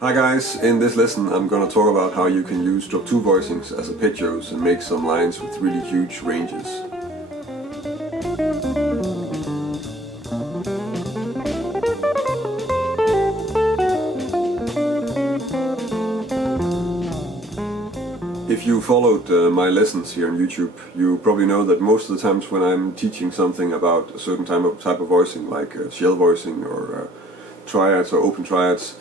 Hi guys, in this lesson I'm going to talk about how you can use Drop2 voicings as arpeggios and make some lines with really huge ranges. If you followed my lessons here on YouTube, you probably know that most of the times when I'm teaching something about a certain type of voicing, like shell voicing or triads or open triads,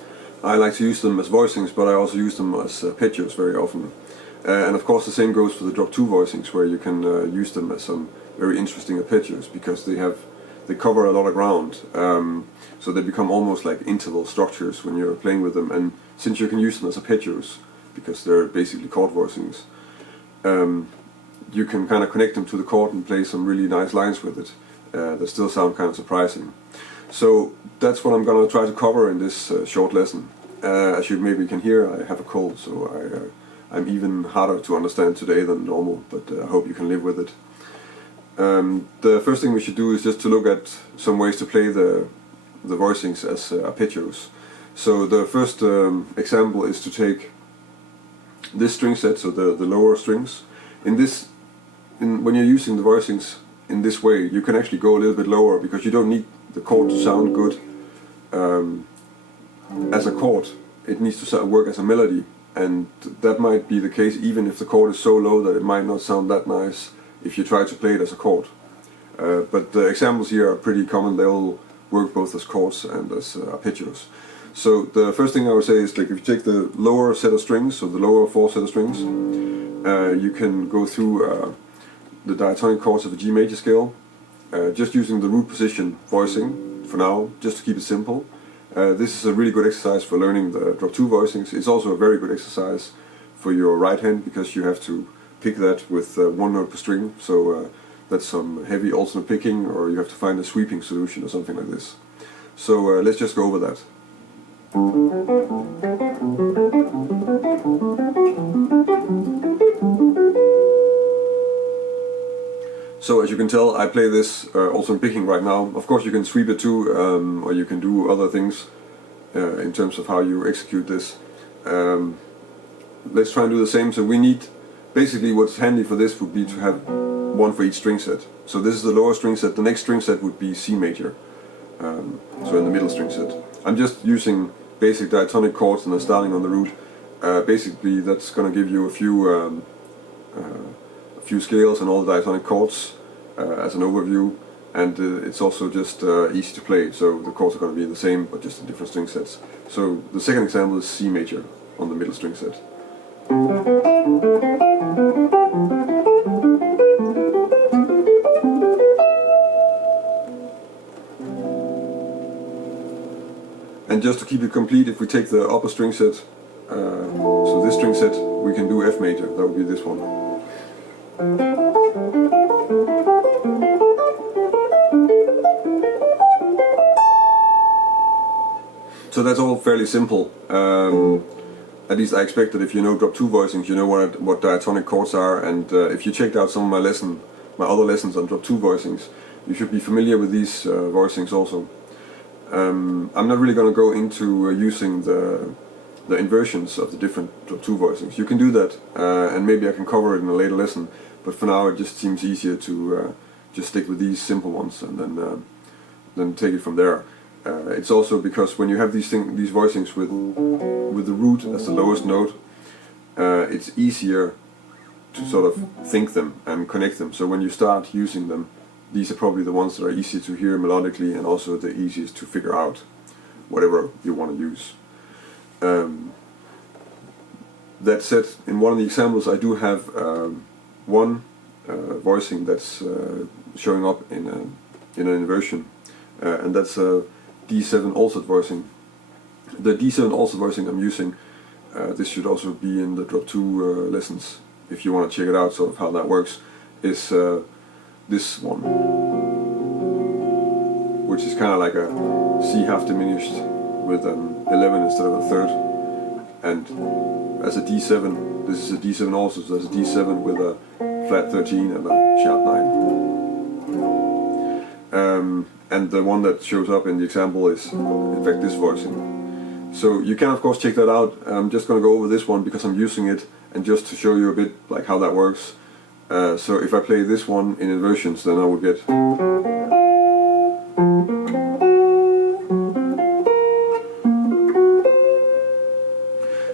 I like to use them as voicings, but I also use them as arpeggios very often. And of course the same goes for the Drop2 voicings, where you can use them as some very interesting arpeggios, because they cover a lot of ground. So they become almost like interval structures when you're playing with them, and since you can use them as arpeggios, because they're basically chord voicings, you can kind of connect them to the chord and play some really nice lines with it that still sound kind of surprising. So that's what I'm going to try to cover in this short lesson. As you maybe can hear, I have a cold, so I'm even harder to understand today than normal, but I hope you can live with it. The first thing we should do is just to look at some ways to play the voicings as arpeggios. So the first example is to take this string set, so the lower strings. When you're using the voicings in this way, you can actually go a little bit lower, because you don't need the chord to sound good as a chord. It needs to work as a melody, and that might be the case even if the chord is so low that it might not sound that nice if you try to play it as a chord. But the examples here are pretty common. They'll work both as chords and as arpeggios. So the first thing I would say is, like, if you take the lower set of strings, so the lower 4 set of strings, you can go through the diatonic chords of a G major scale, just using the root position voicing for now, just to keep it simple. This is a really good exercise for learning the Drop2 voicings. It's also a very good exercise for your right hand, because you have to pick that with one note per string, so that's some heavy alternate picking, or you have to find a sweeping solution or something like this. So let's just go over that. So as you can tell, I play this alternate picking right now. Of course you can sweep it too, or you can do other things in terms of how you execute this. Let's try and do the same. So we need, basically what's handy for this would be to have one for each string set. So this is the lower string set. The next string set would be C major, so in the middle string set. I'm just using basic diatonic chords and then starting on the root. Basically that's going to give you a few scales and all the diatonic chords as an overview, and it's also just easy to play, so the chords are going to be the same but just in different string sets. So the second example is C major on the middle string set. And just to keep it complete, if we take the upper string set, so this string set, we can do F major, that would be this one. So that's all fairly simple. At least I expect that if you know Drop2 voicings, you know what diatonic chords are, and if you checked out some of my other lessons on Drop2 voicings, you should be familiar with these voicings also. I'm not really going to go into using the inversions of the different Drop2 voicings. You can do that, and maybe I can cover it in a later lesson, but for now it just seems easier to just stick with these simple ones and then take it from there. It's also because when you have these voicings with the root as the lowest note, it's easier to sort of think them and connect them. So when you start using them, these are probably the ones that are easier to hear melodically, and also the easiest to figure out whatever you want to use. That said, in one of the examples I do have one voicing that's showing up in an inversion, and that's a D7 altered voicing. The D7 altered voicing I'm using, this should also be in the Drop2 lessons if you want to check it out, sort of how that works, is this one, which is kind of like a C half diminished with an 11 instead of a third, and as a D7, this is a D7 also, so there's a D7 with a flat 13 and a sharp 9. And the one that shows up in the example is in fact this voicing. So you can of course check that out. I'm just going to go over this one because I'm using it, and just to show you a bit like how that works. So if I play this one in inversions, then I would get.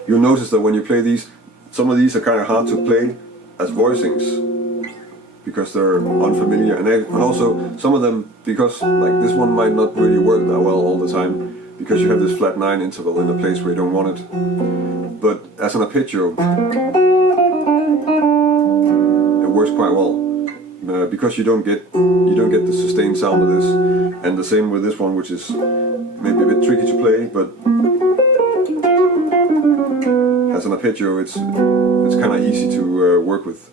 You'll notice that when you play these, some of these are kind of hard to play as voicings because they're unfamiliar, and also some of them, because like this one might not really work that well all the time because you have this flat 9 interval in a place where you don't want it. But as an arpeggio, it works quite well because you don't get the sustained sound of this, and the same with this one, which is maybe a bit tricky to play, but as an arpeggio, it's kind of easy to work with.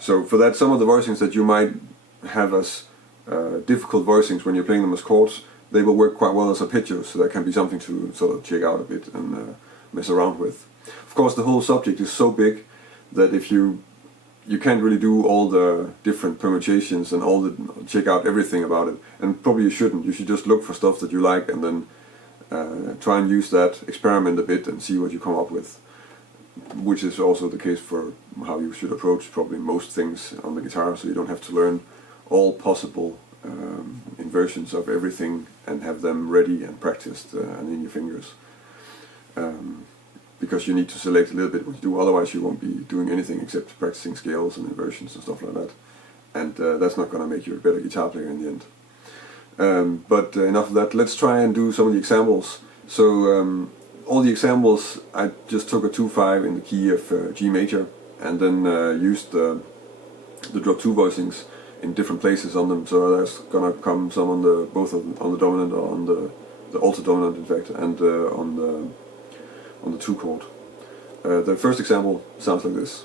So for that, some of the voicings that you might have as difficult voicings when you're playing them as chords, they will work quite well as arpeggios, so that can be something to sort of check out a bit and mess around with. Of course, the whole subject is so big that if you can't really do all the different permutations and check out everything about it, and probably you shouldn't. You should just look for stuff that you like and then try and use that, experiment a bit and see what you come up with, which is also the case for how you should approach probably most things on the guitar, so you don't have to learn all possible inversions of everything and have them ready and practiced and in your fingers. Because you need to select a little bit what you do, otherwise you won't be doing anything except practicing scales and inversions and stuff like that. And that's not going to make you a better guitar player in the end. But enough of that, let's try and do some of the examples. So all the examples, I just took a 2/5 in the key of G major, and then used the Drop2 voicings in different places on them. So there's gonna come some on the on the dominant, or on the alto dominant in fact, and on the 2 chord. The first example sounds like this.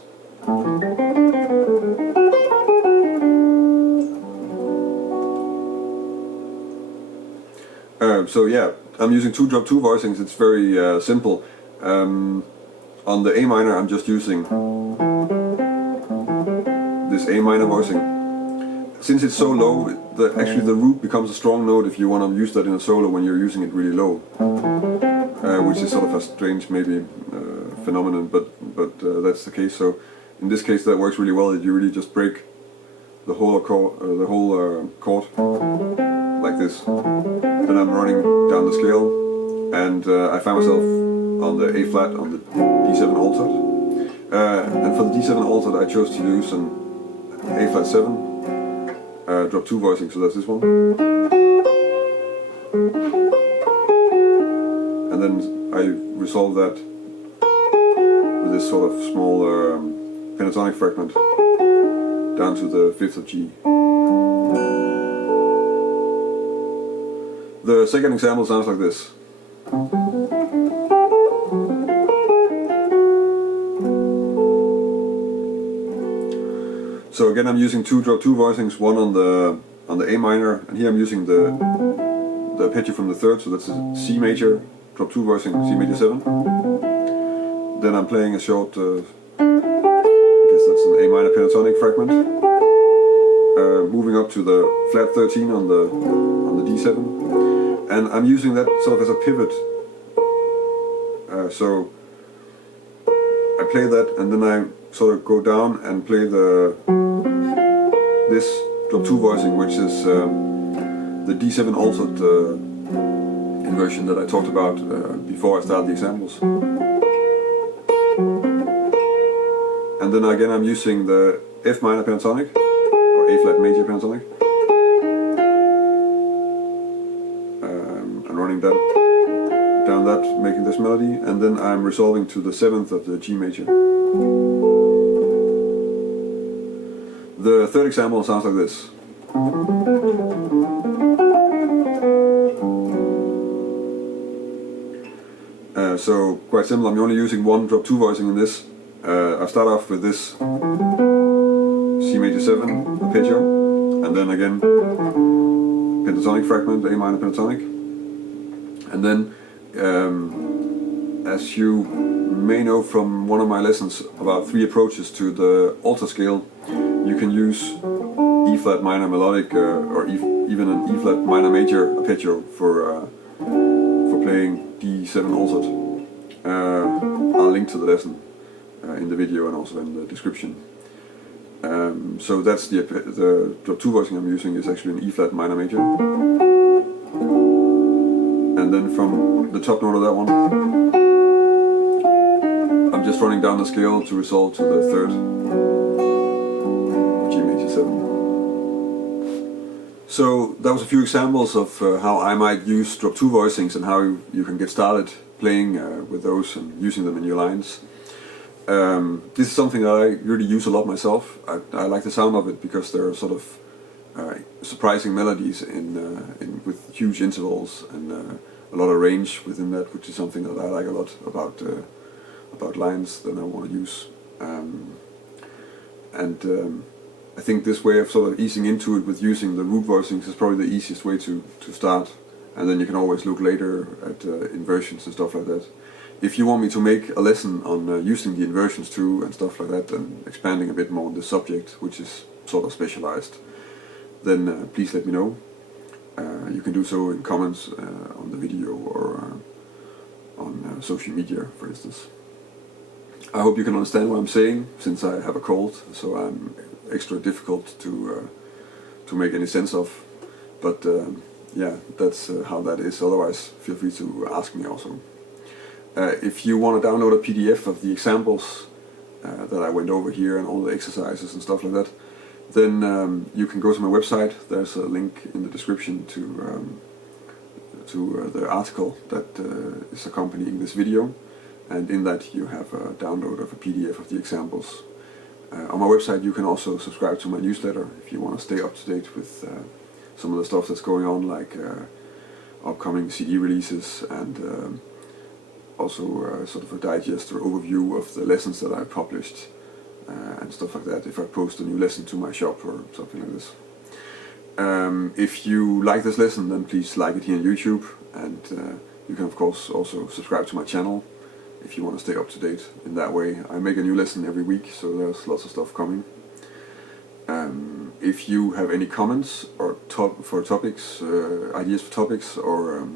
So yeah, I'm using 2 Drop2 voicings. It's very simple. On the A minor, I'm just using this A minor voicing. Since it's so low, actually the root becomes a strong note if you want to use that in a solo when you're using it really low, which is sort of a strange maybe phenomenon, but that's the case. So in this case, that works really well. That you really just break the whole chord like this. Then I'm running down the scale, and I find myself on the A flat on the D7 altered. And for the D7 altered, I chose to use an A flat 7 Drop2 voicing, so that's this one. And then I resolve that with this sort of small pentatonic fragment down to the 5th of G. The second example sounds like this. So again, I'm using 2 Drop2 voicings, one on the A minor, and here I'm using the arpeggio from the 3rd, so that's a C major Drop2 voicing, C major 7. Then I'm playing a short, I guess that's an A minor pentatonic fragment, moving up to the flat 13 on the D7, and I'm using that sort of as a pivot. So I play that, and then I sort of go down and play this Drop2 voicing, which is the D7 altered inversion that I talked about before I started the examples. And then again I'm using the F minor pentatonic, or A flat major pentatonic, and running down that, making this melody, and then I'm resolving to the 7th of the G major. The third example sounds like this. So quite simple, I'm only using 1 Drop2 voicing in this. I start off with this C major 7 arpeggio, and then again pentatonic fragment, A minor pentatonic, and then as you may know from one of my lessons about 3 approaches to the alto scale, you can use E flat minor melodic or even an E flat minor major arpeggio for playing playing D7 altered. I'll link to the lesson in the video and also in the description. So that's the Drop2 voicing I'm using is actually an E flat minor major. And then from the top note of that one, I'm just running down the scale to resolve to the third of G major 7. So that was a few examples of how I might use Drop2 voicings and how you can get started playing with those and using them in your lines. This is something that I really use a lot myself. I like the sound of it because there are sort of surprising melodies with huge intervals and a lot of range within that, which is something that I like a lot about lines that I want to use. I think this way of sort of easing into it with using the root voicings is probably the easiest way to start, and then you can always look later at inversions and stuff like that. If you want me to make a lesson on using the inversions too and stuff like that, and expanding a bit more on the subject, which is sort of specialized, then please let me know. You can do so in comments on the video or on social media, for instance. I hope you can understand what I'm saying, since I have a cold, so I'm extra difficult to make any sense of. But yeah, that's how that is. Otherwise, feel free to ask me also. If you want to download a PDF of the examples that I went over here and all the exercises and stuff like that, then you can go to my website. There's a link in the description to the article that is accompanying this video, and in that you have a download of a PDF of the examples. On my website you can also subscribe to my newsletter if you want to stay up to date with some of the stuff that's going on, like upcoming CD releases and also sort of a digest or overview of the lessons that I've published and stuff like that, if I post a new lesson to my shop or something like this. If you like this lesson, then please like it here on YouTube, and you can of course also subscribe to my channel if you want to stay up to date in that way. I make a new lesson every week, so there's lots of stuff coming. If you have any comments or topics, ideas for topics, or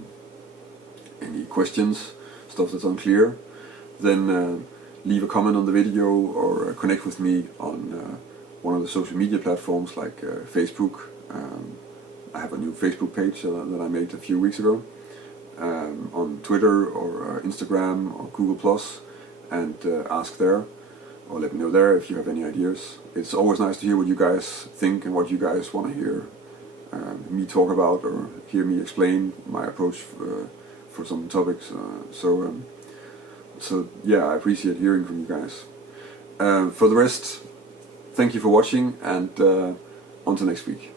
any questions, stuff that's unclear, then leave a comment on the video or connect with me on one of the social media platforms like Facebook. I have a new Facebook page that I made a few weeks ago, on Twitter or Instagram or Google+, and ask there, or let me know there if you have any ideas. It's always nice to hear what you guys think and what you guys want to hear me talk about, or hear me explain my approach for some topics. So yeah, I appreciate hearing from you guys. For the rest, thank you for watching, and until next week.